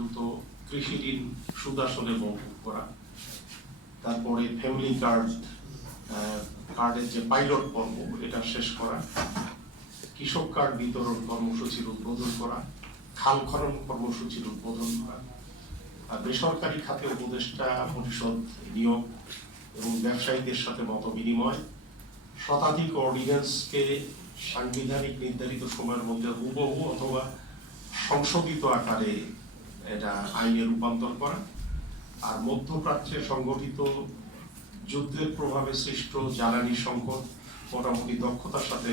পর্যন্ত কৃষি ঋণ সুদাসনে মৌকুব করা, তারপরে ফ্যামিলি কার্ডের যে পাইলট পর্ব এটা শেষ করা, কৃষক কার্ড বিতরণ কর্মসূচির উদ্বোধন করা, খাল খনন কর্মসূচির উদ্বোধন করা, বেসরকারি খাতে উপদেষ্টা পরিষদ নিয়োগ এবং ব্যবসায়ীদের সাথে মত বিনিময়, শতাধিক অর্ডিন্যান্সকে সাংবিধানিক নির্ধারিত সময়ের মধ্যে হুবহু অথবা সংশোধিত আকারে এটা আইনে রূপান্তর করা, আর মধ্যপ্রাচ্যে সংগঠিত যুদ্ধের প্রভাবে সৃষ্ট জ্বালানি সংকট মোটামুটি দক্ষতার সাথে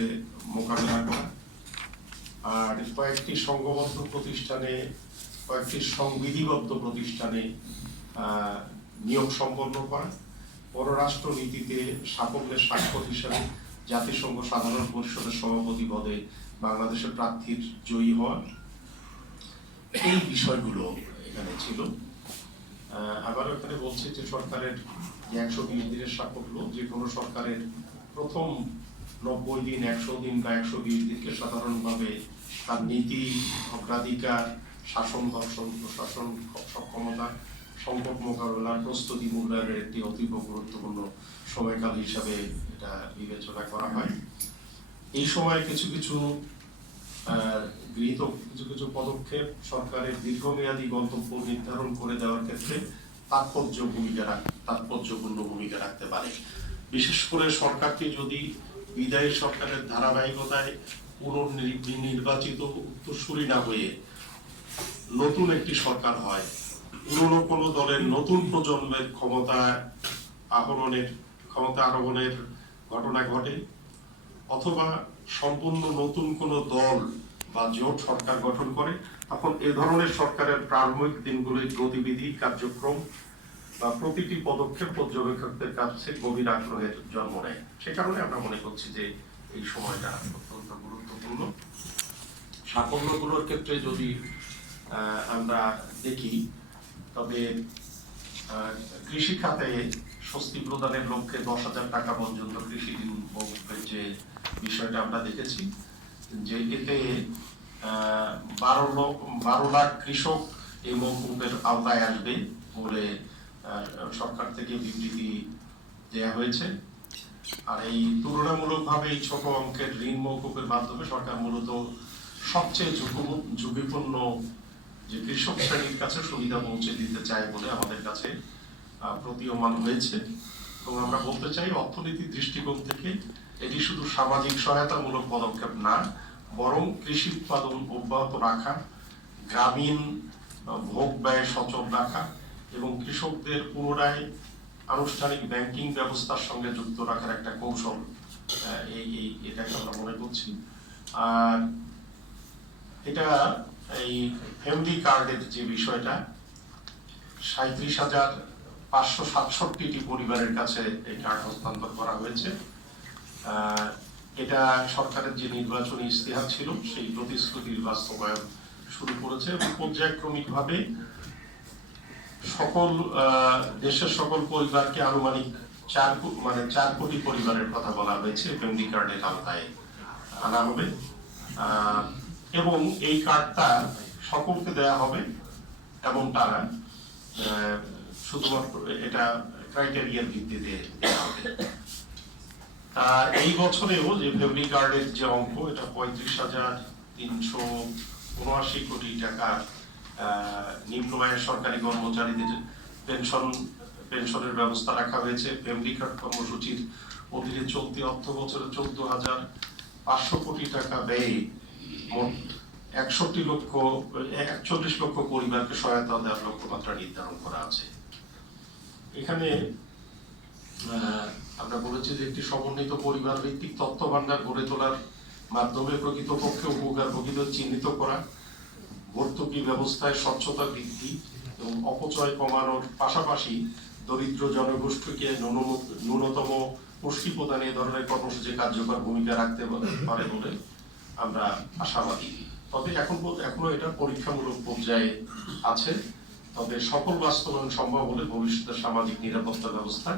মোকাবেলা করা, আর কয়েকটি সংঘবদ্ধ প্রতিষ্ঠানে, কয়েকটি সংবিধিবদ্ধ প্রতিষ্ঠানে নিয়োগ সম্পন্ন করা, পররাষ্ট্র নীতিতে সাফল্যের স্বাক্ষর হিসেবে জাতিসংঘ সাধারণ পরিষদের সভাপতি পদে বাংলাদেশের প্রার্থীর জয়ী হওয়া, এই বিষয়গুলো এখানে ছিল। আবার এখানে বলছে যে সরকারের যে 120 দিনের সাফল্য, যে কোনো সরকারের প্রথম 90 দিন, 100 দিন বা 120 দিনকে সাধারণভাবে তার নীতি, অগ্রাধিকার, শাসন দর্শন, প্রশাসন সক্ষমতা, সংকট মোকাবেলার প্রস্তুতি মূল্যায়নের একটি অতীব গুরুত্বপূর্ণ সময়কাল হিসাবে এটা বিবেচনা করা হয়। এই সময় কিছু কিছু গৃহীত কিছু পদক্ষেপ সরকারের দীর্ঘমেয়াদী গন্তব্য নির্ধারণ করে দেওয়ার ক্ষেত্রে তাৎপর্যপূর্ণ ভূমিকা রাখতে পারে। বিশেষ করে সরকারকে যদি বিদায়ী সরকারের ধারাবাহিকতায় পুনর্নির্বাচিত উত্তরসূরি না হয়ে নতুন একটি সরকার হয়, পুরনো কোনো দলের নতুন প্রজন্মের ক্ষমতা আরোহণের ঘটনা ঘটে, অথবা সম্পূর্ণ নতুন কোনো দল বা জোট সরকার গঠন করে, তখন এ ধরনের সরকারের প্রারম্ভিক দিনগুলির গতিবিধি, কার্যক্রম বা প্রতিটি পদক্ষেপ পর্যবেক্ষকদের কাছে গভীর আগ্রহের জন্ম নেয়। সে কারণে আমরা মনে করছি যে এই সময়টা অত্যন্ত গুরুত্বপূর্ণ। সাফল্যগুলোর ক্ষেত্রে যদি আমরা দেখি, তবে কৃষি খাতে স্বস্তি প্রদানের লক্ষ্যে 10,000 টাকা পর্যন্ত কৃষি ঋণ মৌকুফের যে বিষয়টা আমরা দেখেছি, যে এতে 12 লাখ কৃষক এই মৌকুফের আওতায় আসবে বলে সরকার থেকে বিবৃতি দেয়া হয়েছে। আর এই তুলনামূলকভাবে এই ছোট অঙ্কের ঋণ মৌকুফের মাধ্যমে সরকার মূলত সবচেয়ে ঝুঁকিপূর্ণ যে কৃষক শ্রেণীর কাছে সুবিধা পৌঁছে দিতে চায় বলে আমাদের কাছে প্রতীয়মান হয়েছে। এবং আমরা বলতে চাই, অর্থনীতির দৃষ্টিকোণ থেকে এটি শুধু সামাজিক সহায়তামূলক পদক্ষেপ না, বরং কৃষি উৎপাদন অব্যাহত রাখা, গ্রামীণ ভোগ ব্যয় সচল রাখা এবং কৃষকদের পুনরায় আনুষ্ঠানিক ব্যাংকিং ব্যবস্থার সঙ্গে যুক্ত রাখার একটা কৌশল, এটাকে আমরা মনে করছি। আর এটা এই ফ্যামিলি কার্ডের যে বিষয়টা, 37,567টি পরিবারের কাছে এই কার্ড হস্তান্তর করা হয়েছে। এটা সরকারের যে নির্বাচনী ইশতেহার ছিল সেই প্রতিশ্রুতির বাস্তবায়ন শুরু করেছে এবং পর্যায়ক্রমিকভাবে দেশের সকল পরিবারকে আনুমানিক 4 কোটি পরিবারের কথা বলা হয়েছে ফ্যামিলি কার্ডের আওতায় আনা হবে। এবং এই কার্ডটা সকলকে দেয়া হবে এমনটা না, শুধুমাত্র এটা ক্রাইটেরিয়ার ভিত্তিতে দেওয়া হবে। এই বছরেও যে ফ্যামিলি কার্ডের যে অঙ্ক, এটা 35,379 কোটি টাকা নিম্ন আয়ের সরকারি কর্মচারীদের পেনশনের ব্যবস্থা রাখা হয়েছে। ফ্যামিলি কার্ড কর্মসূচির অধীনে চলতি অর্থ বছরে 14,500 কোটি টাকা ব্যয়ে মোট 41 লক্ষ পরিবারকে সহায়তা দেওয়ার লক্ষ্যমাত্রা নির্ধারণ করা আছে। এখানে আমরা বলেছি যে একটি সমন্বিত পরিবার ভিত্তিক তথ্য ভান্ডার গড়ে তোলার মাধ্যমে প্রকৃতপক্ষে উপকারভোগীদের চিহ্নিত করা, ভর্তুকি ব্যবস্থায় স্বচ্ছতা বৃদ্ধি এবং অপচয় কমানোর পাশাপাশি দরিদ্র জনগোষ্ঠীকে ন্যূনতম পুষ্টি প্রদানে এ ধরনের কর্মসূচি কার্যকর ভূমিকা রাখতে পারে বলে আমরা আশাবাদী। তবে এখনো এটা পরীক্ষামূলক পর্যায়ে আছে। তবে সকল বাস্তবায়ন সম্ভব হলে ভবিষ্যতে সামাজিক নিরাপত্তা ব্যবস্থা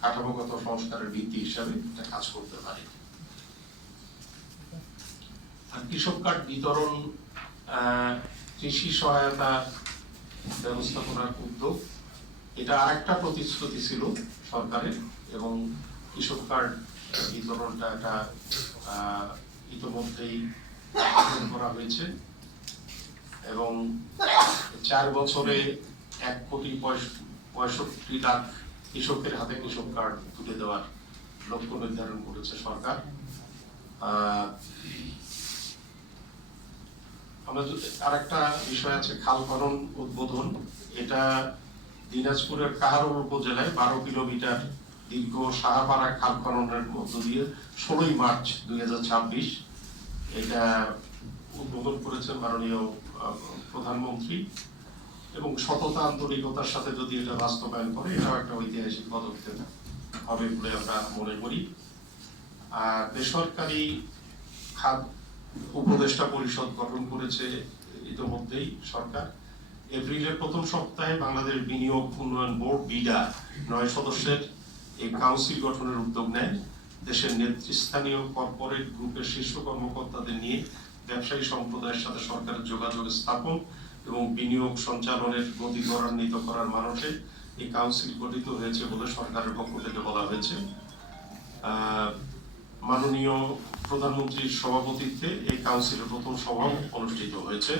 কাঠামোগত সংস্কারের ভিত্তি হিসাবে এটা কাজ করতে পারে। আর কৃষক কার্ড বিতরণ, কৃষি সহায়তা ব্যবস্থাপনার উদ্যোগ, এটা আরেকটা প্রতিশ্রুতি ছিল সরকারের, এবং কৃষক কার্ড বিতরণটা এটা ইতিমধ্যেই করা হয়েছে, এবং 4 বছরে 1,65,00,000 কৃষকের হাতে কৃষক কার্ড তুলে দেওয়ার লক্ষ্য নির্ধারণ করেছে সরকার। আমরা আরেকটা বিষয় আছে খাল খনন উদ্বোধন। এটা দিনাজপুরের কাহারোল উপজেলায় 12 কিলোমিটার দীর্ঘ সাহাপাড়া খাল খননের মধ্য দিয়ে 16ই মার্চ 2026 এটা উদ্বোধন করেছেন মাননীয় প্রধানমন্ত্রী, এবং সততা আন্তরিকতার সাথে যদি এটা বাস্তবায়ন করে এটাও একটা ঐতিহাসিক পদক্ষেপ হবে বলে আমরা মনে করি। আর বেসরকারি খাত উপদেষ্টা পরিষদ গঠন করেছে ইতিমধ্যেই সরকার। এপ্রিলের প্রথম সপ্তাহে বাংলাদেশ বিনিয়োগ উন্নয়ন বোর্ড বিডা 9 সদস্যের এই কাউন্সিল গঠনের উদ্যোগ নেয়। দেশের নেতৃস্থানীয় কর্পোরেট গ্রুপের শীর্ষ কর্মকর্তাদের নিয়ে ব্যবসায়ী সম্প্রদায়ের সাথে সরকারের যোগাযোগ স্থাপন এবং বিনিয়োগ সঞ্চালনের গতি ত্বরান্বিত করার মানসে এই কাউন্সিল গঠিত হয়েছে বলে সরকারের পক্ষ থেকে বলা হয়েছে। মাননীয় প্রধানমন্ত্রীর সভাপতিত্বে এই কাউন্সিলের প্রথম সভা অনুষ্ঠিত হয়েছে।